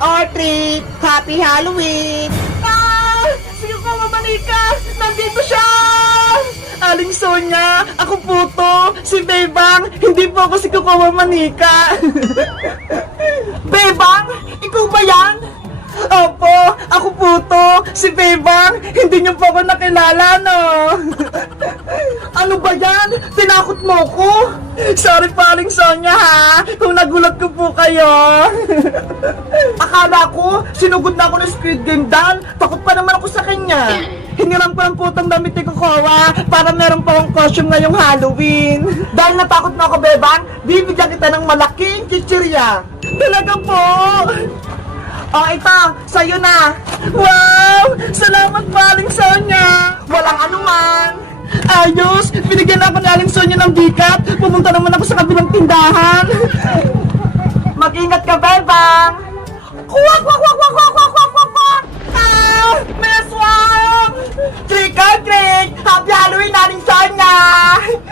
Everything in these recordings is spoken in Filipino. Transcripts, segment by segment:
or treat. Happy Halloween! Ah! Sige po, Mamanika! Nandito siya! Aling Sonia, ako po to, si Bebang, hindi po ako si Kuko Mamanika. Bebang, ikaw ba yan? Opo, ako po to, si Bebang, hindi niyo po ako nakilala, no? Ano ba yan? Tinakot mo ko? Sorry pa, Aling Sonia, ha? Kung nagulat ko po kayo. Akala ko, sinugod na ako ng Squid Game, Dan. Takot pa naman ako sa kanya. Hiniram ko ng putang damit ni Kukowa para meron pa akong costume ngayong Halloween. Dahil natakot na ako, Bebang, bibigyan kita ng malaking chichirya. Talaga po? Oh, ito, sa'yo na. Wow! Salamat po, Aling Sonia. Walang anuman. Ayos, binigyan ako ni Aling Sonia ng bikat. Pumunta naman ako sa kabilang tindahan. Mag-ingat ka, Bebang. Kuwak, wak, wak, wak, wak, wak, wak, wak, wak. Ah! Meswang! Trick or treat! Happy Halloween, Aling Sonia!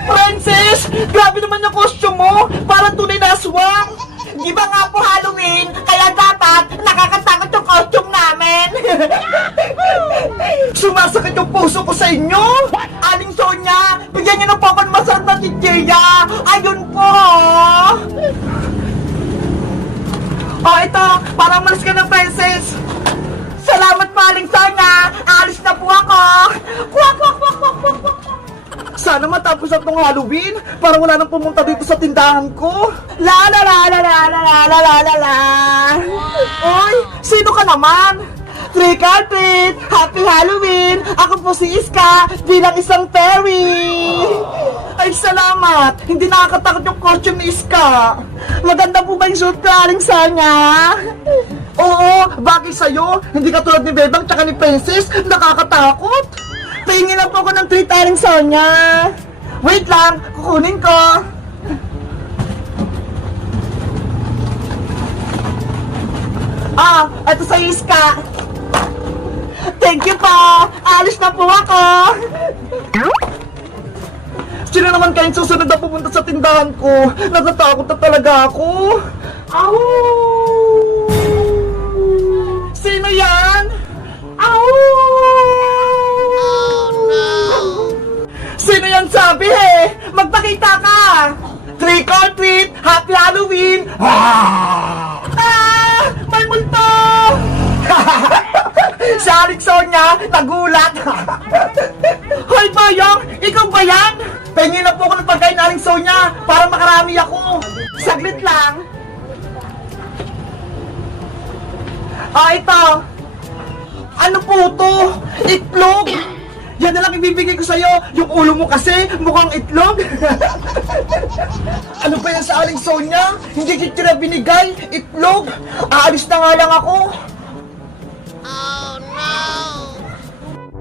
Princess, grabe naman yung costume mo. Parang tunay na aswang. Di ba nga po Halloween, kaya dapat nakakatakot yung costume namin. Sumasakit yung puso ko sa inyo. Aling Sonia, bigyan niyo na po ako ng masarap na chichirya. Ayun po. Oh, ito, parang malas ka na, Princess. Salamat po, Aling Sonia. Alis na po ako. Kwak, kwak, kwak, kwak, kwak, kwak. Sana matapos na itong Halloween para wala nang pumunta dito sa tindahan ko. La la la la la la la la la la la. Uy, sino ka naman? Trick or treat! Happy Halloween! Ako po si Iska bilang isang fairy. Ay, salamat! Hindi nakakatakot yung costume ni Iska. Maganda po ba yung suit ko, Aling Sonia? Oo, bagay sa'yo. Hindi katulad ni Bebang tsaka ni Princess. Nakakatakot. Tingin lang po ako ng treat, Aling Sonia. Wait lang, kukunin ko. Ah, ito sa Iska. Thank you po. Alis na po ako. Sino naman kayong susunod na pumunta sa tindahan ko? Natatakot na talaga ako. Au! Sino yan? Au! Sino yan sabi, he? Magpakita ka! Trick or treat! Happy Halloween! Ah! May multo! Si Aling Sonia, nagulat! Hoy, Bayang! Ikaw ba yan? Pengin na po ako ng pagkain Aling Sonia para makarami ako! Saglit lang! Ito! Ano po to? Itlog! Yan na lang ibibigay ko sa'yo! Yung ulo mo kasi mukhang itlog! Ano ba yan sa Aling Sonia? Hindi kita binigay! Itlog! Aalis na nga lang ako! Oh no!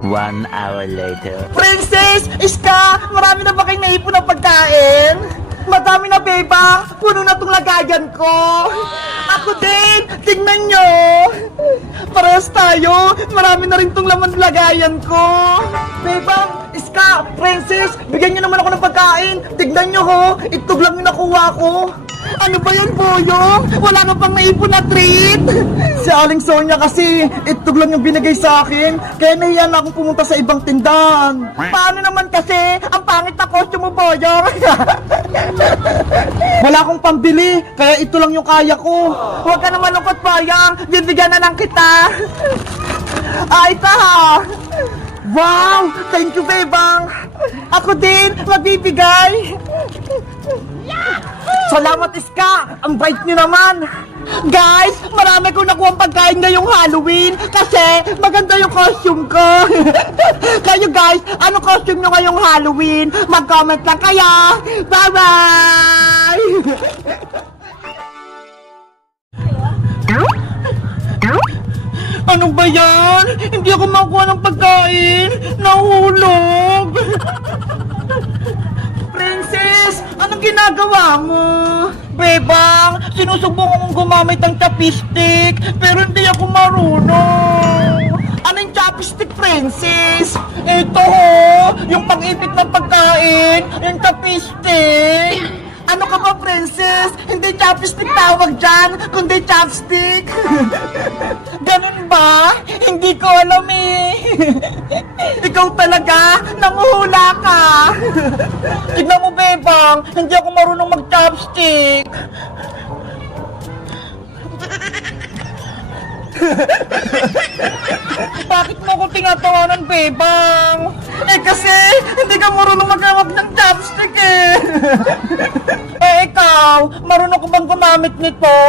1 hour later. Princess! Iska! Marami na ba kayong naipon ng pagkain? Madami na, Beba! Puno na tong lagayan ko! Ako din! Tingnan nyo! Parehas tayo! Marami na rin tong laman lagayan ko! Beba! Iska! Princess! Bigyan nyo naman ako ng pagkain! Tignan nyo ho! Itlog lang yung nakuha ko! Ano ba yan, Boyong? Wala ka pang naipon na treat! Si Aling Sonia kasi, itlog lang yung binigay sa akin, kaya nahiya na akong pumunta sa ibang tindahan. Paano naman kasi? Ang pangit na costume mo, Boyong! Wala akong pambili, kaya ito lang yung kaya ko. Huwag ka naman lungkot, Boyong! Bibigyan na lang kita! Ito ha! Wow! Thank you, Bebang! Ako din, magbibigay! Salamat, Iska! Ang bait niyo naman! Guys, marami kong nakuha pagkain ngayong Halloween kasi maganda yung costume ko! Kayo guys, ano costume nyo ngayong Halloween? Mag-comment lang kayo! Bye-bye! Ano ba yan? Hindi ako makuha ng pagkain! Nahulog! Princess! Anong ginagawa mo? Bebang, sinusubukan kong gumamit ng chopstick, pero hindi ako marunong. Anong chopstick, Princess? Ito ho, yung pag-ipit ng pagkain, yung chopstick. Ano ka ba, princess? Hindi chopstick tawag dyan, kundi chopstick. Ganun ba? Hindi ko alam eh. Ikaw talaga, nanguhula ka. Tignan mo, Bebang, hindi ako marunong mag-chopstick. Bakit mo ko tinatawanan, Bebang? Eh kasi, hindi ka marunong maghawak ng chopstick eh. Eh ikaw, marunong ko bang gumamit nito?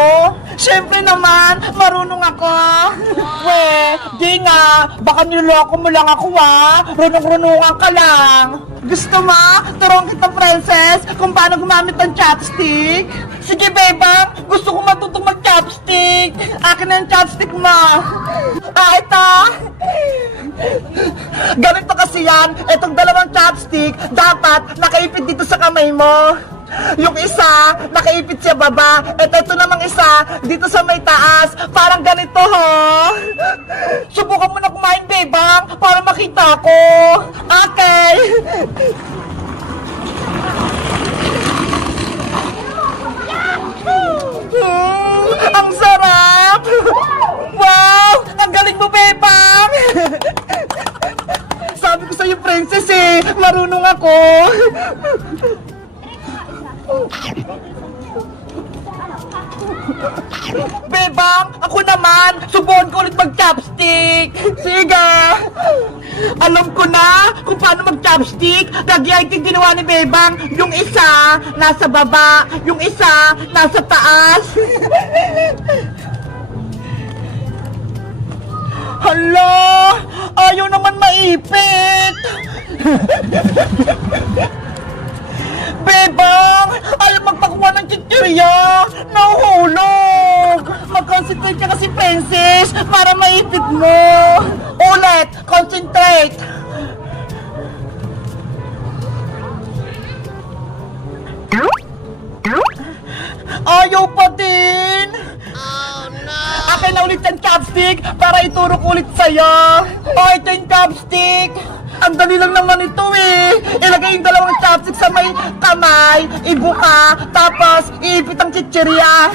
Siyempre naman, marunong ako. We, di nga, baka niloloko mo lang ako runong-runungan ka lang. Gusto mo? Turuan kita, princess, kung paano gumamit ng chopstick? Sige, Bebang, gusto ko matutong mag-chopstick. Akin na yung chopstick mo. Ito. Ganito kasi yan, itong dalawang chopstick, dapat nakaipit dito sa kamay mo. Yung isa, nakaipit sa baba. Ito namang isa, dito sa may taas. Parang ganito, ho. Subukan mo na kumain, Bebang, para makita ko. Okay. Ang sarap! Wow! Ang galing mo, Bebang! Sabi ko sa'yo, princess eh, marunong ako. Bebang, ako naman, subukan ko ulit mag-chopstick. Sige. Alam ko na kung paano mag-chopstick. Gagayay yung ginawa ni Bebang. Yung isa, nasa baba. Yung isa, nasa taas. Hala, ayaw naman maipit. Bebang, ayaw magpakuha ng chichirya. Nahuhulog. Mag-concentrate ka kasi, princess, para maipit mo. Ulit, concentrate. Ayaw pa din. Oh no! Akin na ulit yung chopstick para ituro ko ulit sa'yo. Ito yung chopstick. Ang dali lang naman ito eh. Ilagay yung dalawang chopstick sa may kamay, ibuka, tapos iipit ang chichirya.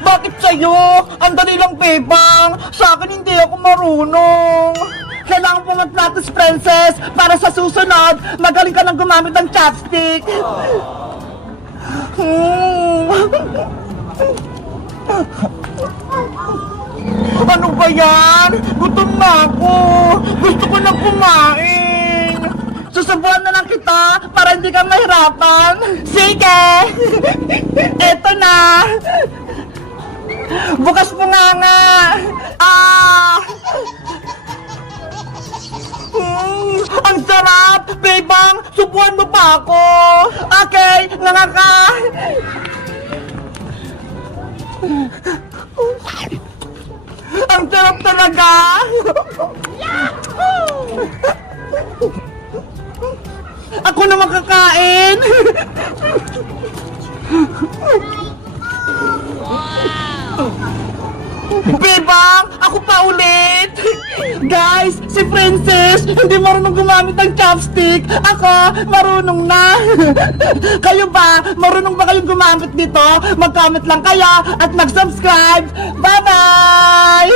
Bakit sa'yo? Ang dali lang, Bebang. Sa akin hindi ako marunong. Kailangan pumat practice, princess, para sa susunod, magaling ka nang gumamit ng chopstick. Ano ba yan? Gutom na ako. Gusto ko na kumain. Susubuan na lang kita para hindi ka mahirapan. Sige! Eto na. Bukas mo nga. Ang sarap! Bebang, subuan mo pa ako! Okay, nangaka! Ang sarap talaga! Ako na makakain! Bebang, ako pa ulit! Guys, si Princess hindi marunong gumamit ng chopstick. Ako, marunong na. Kayo ba? Marunong ba kayong gumamit dito? Mag-comment lang kayo at mag-subscribe. Bye-bye!